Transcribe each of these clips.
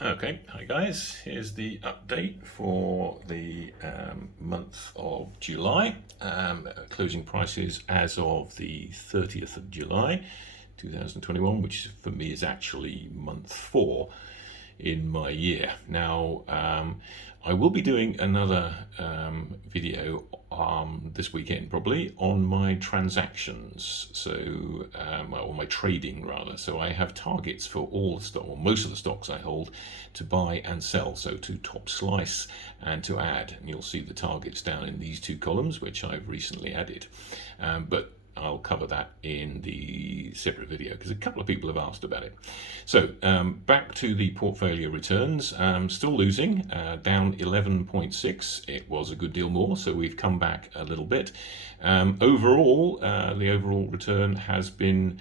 Okay, hi guys, here's the update for the month of July. Closing prices as of the 30th of July 2021, which for me is actually month 4 in my year. Now, I will be doing another video this weekend probably on my transactions, so or my trading rather. So I have targets for all the stock, or most of the stocks I hold, to buy and sell. So to top slice and to add, and you'll see the targets down in these two columns, which I've recently added. But I'll cover that in the separate video because a couple of people have asked about it. So back to the portfolio returns. Still losing, down 11.6. It was a good deal more, so we've come back a little bit. Overall, the overall return has been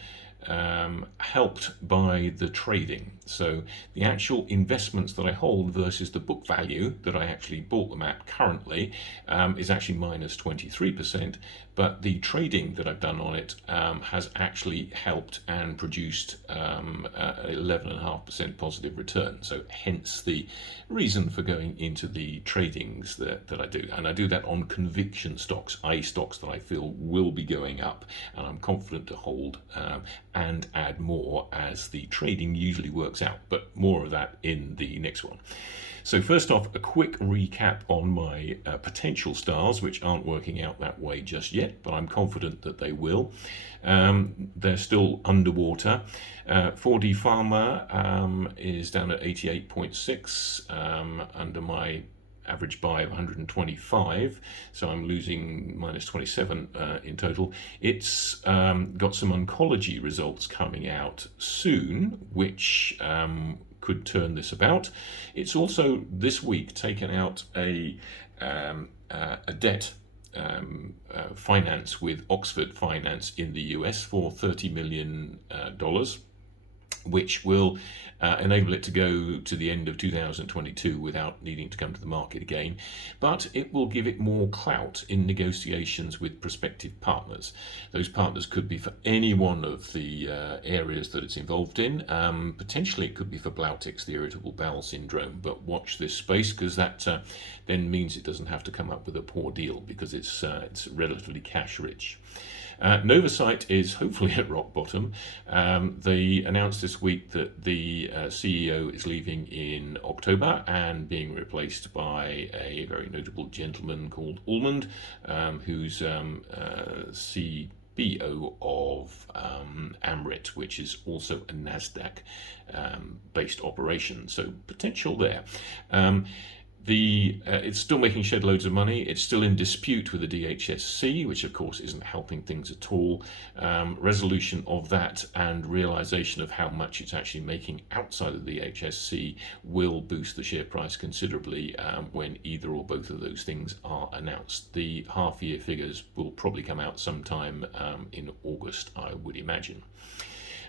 helped by the trading. So the actual investments that I hold versus the book value that I actually bought them at currently is actually minus 23%, but the trading that I've done on it has actually helped and produced 11.5% positive return. So hence the reason for going into the tradings that I do. And I do that on conviction stocks, i.e. stocks that I feel will be going up and I'm confident to hold and add more as the trading usually works out, but more of that in the next one. So first off, a quick recap on my potential stars, which aren't working out that way just yet, but I'm confident that they will. They're still underwater. 4D Pharma is down at 88.6 under my average buy of 125, so I'm losing minus 27 in total. It's got some oncology results coming out soon, which could turn this about. It's also this week taken out a debt finance with Oxford Finance in the US for $30 million, which will enable it to go to the end of 2022 without needing to come to the market again. But it will give it more clout in negotiations with prospective partners. Those partners could be for any one of the areas that it's involved in. Potentially it could be for Blautig's, the irritable bowel syndrome, but watch this space because that then means it doesn't have to come up with a poor deal because it's relatively cash rich. NCYT is hopefully at rock bottom. They announced this week that the CEO is leaving in October and being replaced by a very notable gentleman called Ullman, who's CBO of REAT, which is also a NASDAQ based operation. So potential there. It's still making shed loads of money. It's still in dispute with the DHSC, which of course isn't helping things at all. Resolution of that and realization of how much it's actually making outside of the DHSC will boost the share price considerably when either or both of those things are announced. The half-year figures will probably come out sometime in August, I would imagine.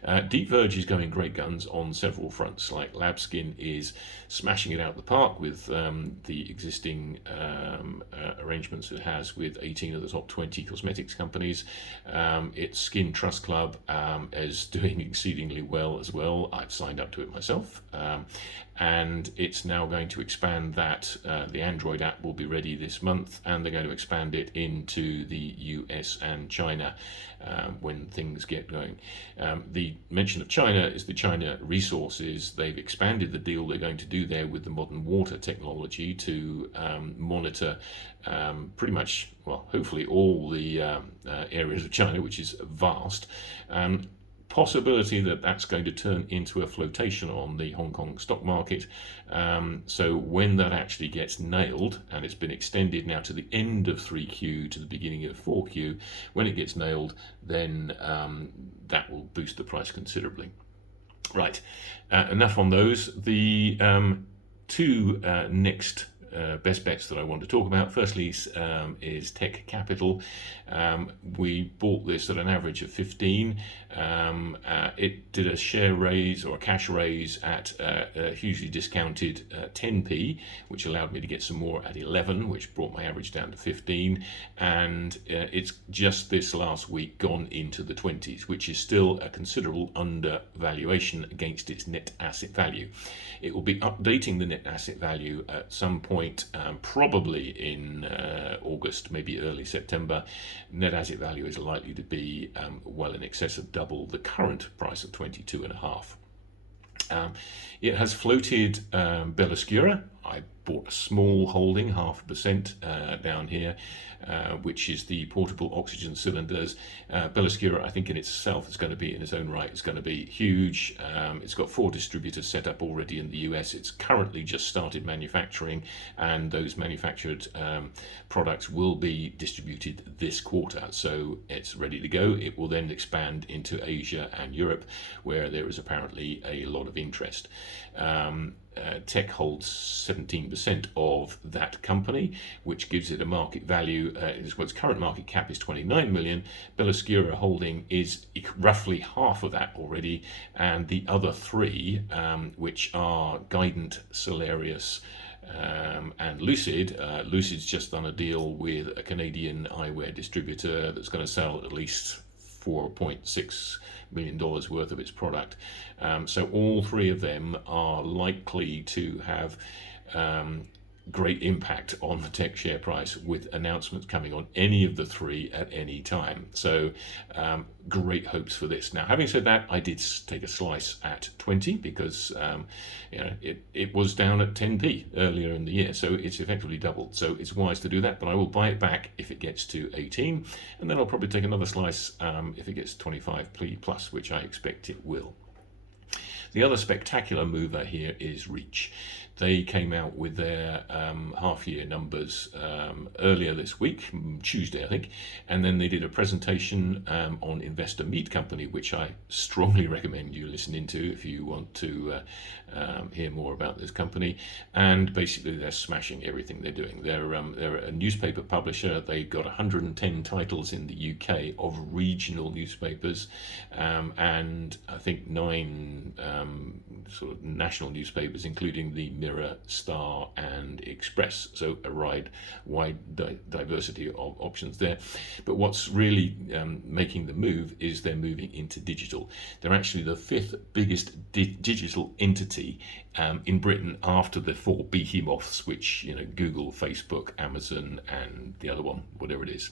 DVRG is going great guns on several fronts, like LabSkin is smashing it out the park with the existing arrangements it has with 18 of the top 20 cosmetics companies. Its Skin Trust Club is doing exceedingly well as well. I've signed up to it myself. And it's now going to expand that. The Android app will be ready this month, and they're going to expand it into the US and China when things get going. The mention of China is the China Resources. They've expanded the deal they're going to do there with the modern water technology to monitor pretty much, well, hopefully all the areas of China, which is vast. Possibility that that's going to turn into a flotation on the Hong Kong stock market. So when that actually gets nailed, and it's been extended now to the end of 3Q to the beginning of 4Q, when it gets nailed, then that will boost the price considerably. Right, enough on those. The two next best bets that I want to talk about. Firstly is Tech Capital. We bought this at an average of 15. It did a share raise or a cash raise at a hugely discounted 10p, which allowed me to get some more at 11, which brought my average down to 15. And it's just this last week gone into the 20s, which is still a considerable undervaluation against its net asset value. It will be updating the net asset value at some point, probably in August, maybe early September. Net asset value is likely to be well in excess of double the current price of 22.5. It has floated Bellascura. I bought a small holding, 0.5% down here, which is the portable oxygen cylinders. Bellascura, I think in itself is going to be, in its own right, it's going to be huge. It's got 4 distributors set up already in the US. It's currently just started manufacturing, and those manufactured products will be distributed this quarter. So it's ready to go. It will then expand into Asia and Europe, where there is apparently a lot of interest. Tech holds 17% of that company, which gives it a market value. Its current market cap is 29 million. Bellascura holding is roughly half of that already, and the other 3, which are Guidant, Solarius, and Lucid. Lucid's just done a deal with a Canadian eyewear distributor that's going to sell at least $4.6 million worth of its product. So all 3 of them are likely to have great impact on the tech share price, with announcements coming on any of the 3 at any time. So great hopes for this. Now, having said that, I did take a slice at 20 because it was down at 10p earlier in the year, so it's effectively doubled. So it's wise to do that, but I will buy it back if it gets to 18, and then I'll probably take another slice if it gets 25p plus, which I expect it will. The other spectacular mover here is Reach. They came out with their half-year numbers earlier this week, Tuesday, I think, and then they did a presentation on Investor Meet Company, which I strongly recommend you listen into if you want to hear more about this company. And basically, they're smashing everything they're doing. They're a newspaper publisher. They've got 110 titles in the UK of regional newspapers, and I think 9 sort of national newspapers, including the Mirror, Star, and Express. So a wide diversity of options there. But what's really making the move is they're moving into digital. They're actually the 5th biggest digital entity in Britain after the 4 behemoths, which Google, Facebook, Amazon, and the other one, whatever it is.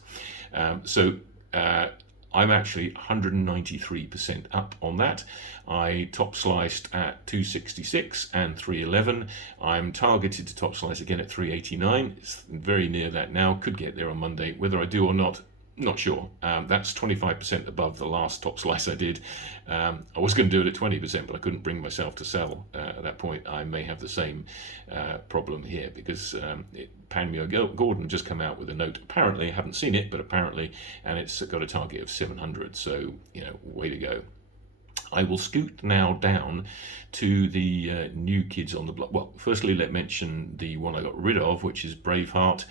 I'm actually 193% up on that. I top sliced at 266 and 311. I'm targeted to top slice again at 389. It's very near that now. Could get there on Monday. Whether I do or not, not sure. That's 25% above the last top slice I did. I was going to do it at 20%, but I couldn't bring myself to sell at that point. I may have the same problem here because Panmure Gordon just come out with a note. Apparently, I haven't seen it, but apparently, and it's got a target of 700. So, way to go. I will scoot now down to the new kids on the block. Well, firstly, let's mention the one I got rid of, which is Braveheart.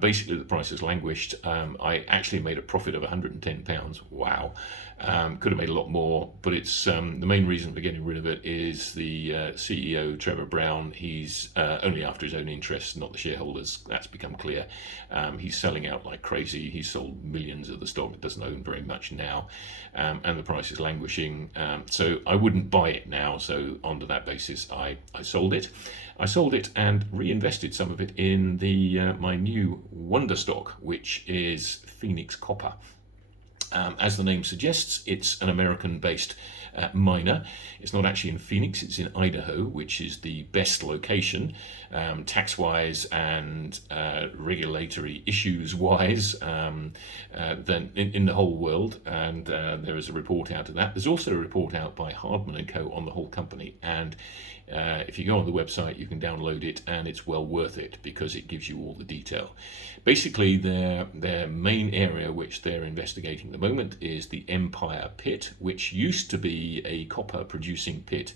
Basically, the price has languished. I actually made a profit of £110. Wow. Could have made a lot more, but it's the main reason for getting rid of it is the CEO, Trevor Brown. He's only after his own interests, not the shareholders. That's become clear. He's selling out like crazy. He's sold millions of the stock. It doesn't own very much now, and the price is languishing. So I wouldn't buy it now. So on that basis, I sold it. I sold it and reinvested some of it in the my new wonder stock, which is Phoenix Copper. As the name suggests, it's an American-based miner. It's not actually in Phoenix, it's in Idaho, which is the best location, tax-wise and regulatory issues-wise, than in the whole world. And there is a report out of that. There's also a report out by Hardman & Co. on the whole company. And if you go on the website, you can download it, and it's well worth it because it gives you all the detail. Basically, their main area which they're investigating at the moment is the Empire Pit, which used to be be a copper producing pit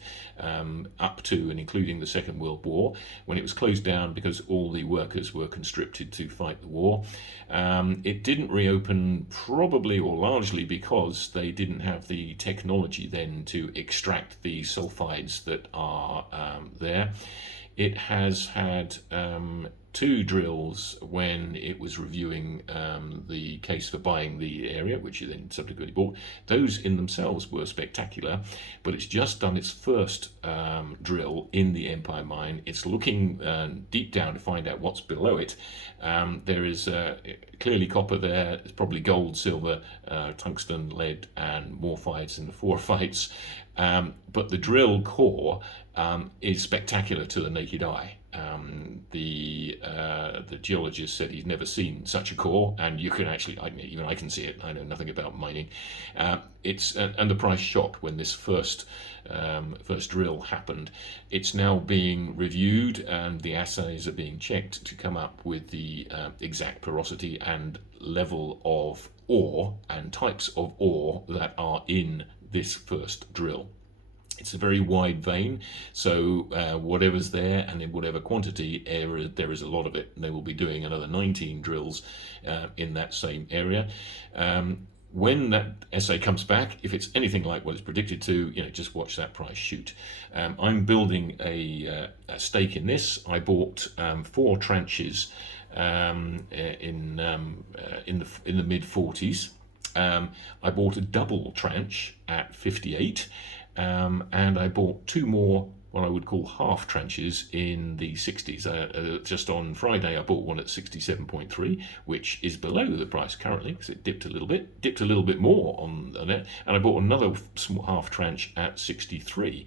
up to and including the Second World War, when it was closed down because all the workers were conscripted to fight the war. It didn't reopen, probably or largely because they didn't have the technology then to extract the sulfides that are there. It has had 2 drills when it was reviewing the case for buying the area, which it then subsequently bought. Those in themselves were spectacular, but it's just done its first drill in the Empire Mine. It's looking deep down to find out what's below it. There is clearly copper there. It's probably gold, silver, tungsten, lead, and morphites and phorophytes. But the drill core is spectacular to the naked eye. The geologist said he's never seen such a core, and you can actually, even I can see it. I know nothing about mining. It's and the price shot when this first drill happened. It's now being reviewed, and the assays are being checked to come up with the exact porosity and level of ore and types of ore that are in this first drill. It's a very wide vein, so whatever's there and in whatever quantity there is a lot of it. They will be doing another 19 drills in that same area. When that essay comes back, if it's anything like what it's predicted to, just watch that price shoot. I'm building a stake in this. I bought 4 tranches in the mid 40s. I bought a double tranche at 58. And I bought 2 more, what I would call half tranches, in the 60s. Just on Friday, I bought one at 67.3, which is below the price currently because it dipped a little bit more on it. And I bought another small half tranche at 63,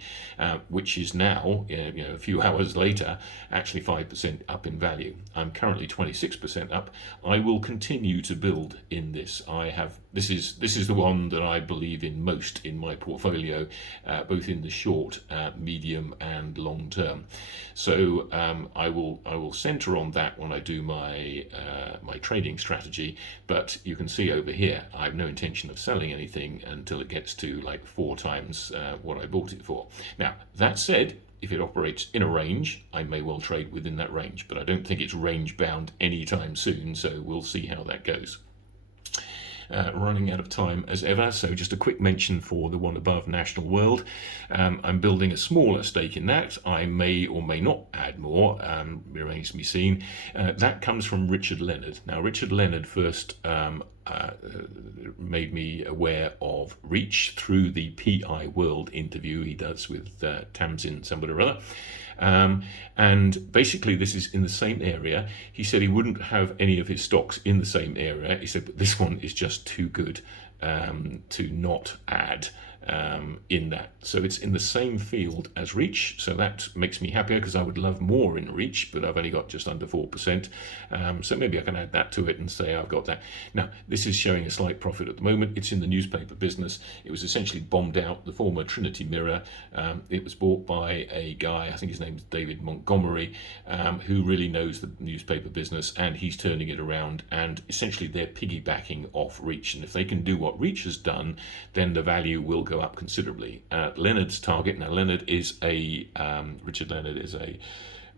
which is now, a few hours later, actually 5% up in value. I'm currently 26% up. I will continue to build in this. This is the one that I believe in most in my portfolio, both in the short, medium, and long term. So I will center on that when I do my trading strategy. But you can see over here, I have no intention of selling anything until it gets to like 4 times what I bought it for. Now, that said, if it operates in a range, I may well trade within that range, but I don't think it's range bound anytime soon, so we'll see how that goes. Running out of time as ever, so just a quick mention for the one above, National World. I'm building a smaller stake in that. I may or may not add more, remains to be seen. That comes from Richard Leonard. Now, Richard Leonard first made me aware of REAT through the PI World interview he does with Tamsin somebody or other. And basically this is in the same area. He said he wouldn't have any of his stocks in the same area. He said, but this one is just too good to not add in that. So it's in the same field as REAT, so that makes me happier because I would love more in REAT, but I've only got just under 4%. So maybe I can add that to it and say I've got that. Now, this is showing a slight profit at the moment. It's in the newspaper business. It was essentially bombed out, the former Trinity Mirror. It was bought by a guy, I think his name's David Montgomery, who really knows the newspaper business, and he's turning it around, and essentially they're piggybacking off REAT. And if they can do what REAT has done, then the value will go up considerably. Leonard's target, now Richard Leonard is a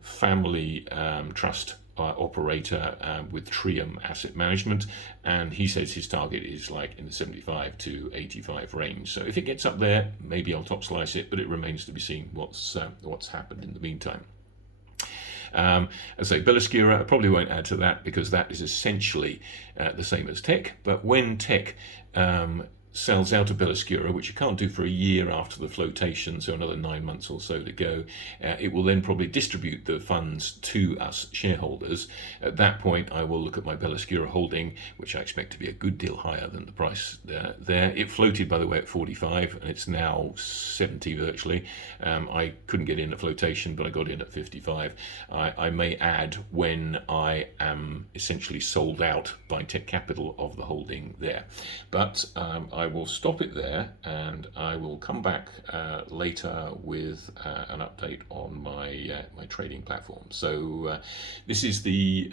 family trust operator with Trium Asset Management, and he says his target is like in the 75 to 85 range. So if it gets up there, maybe I'll top slice it, but it remains to be seen what's happened in the meantime. As I say, Beloscura, I probably won't add to that because that is essentially the same as tech, but when tech sells out of Beloscura, which you can't do for a year after the flotation, so another 9 months or so to go, it will then probably distribute the funds to us shareholders. At that point, I will look at my Beloscura holding, which I expect to be a good deal higher than the price there. It floated, by the way, at 45, and it's now 70 virtually. I couldn't get in at flotation, but I got in at 55. I may add when I am essentially sold out by Tech Capital of the holding there. But I will stop it there, and I will come back later with an update on my my trading platform. So this is the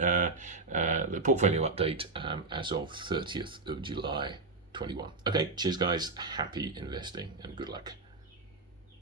portfolio update as of 30th of July 21. Okay, cheers guys, happy investing and good luck.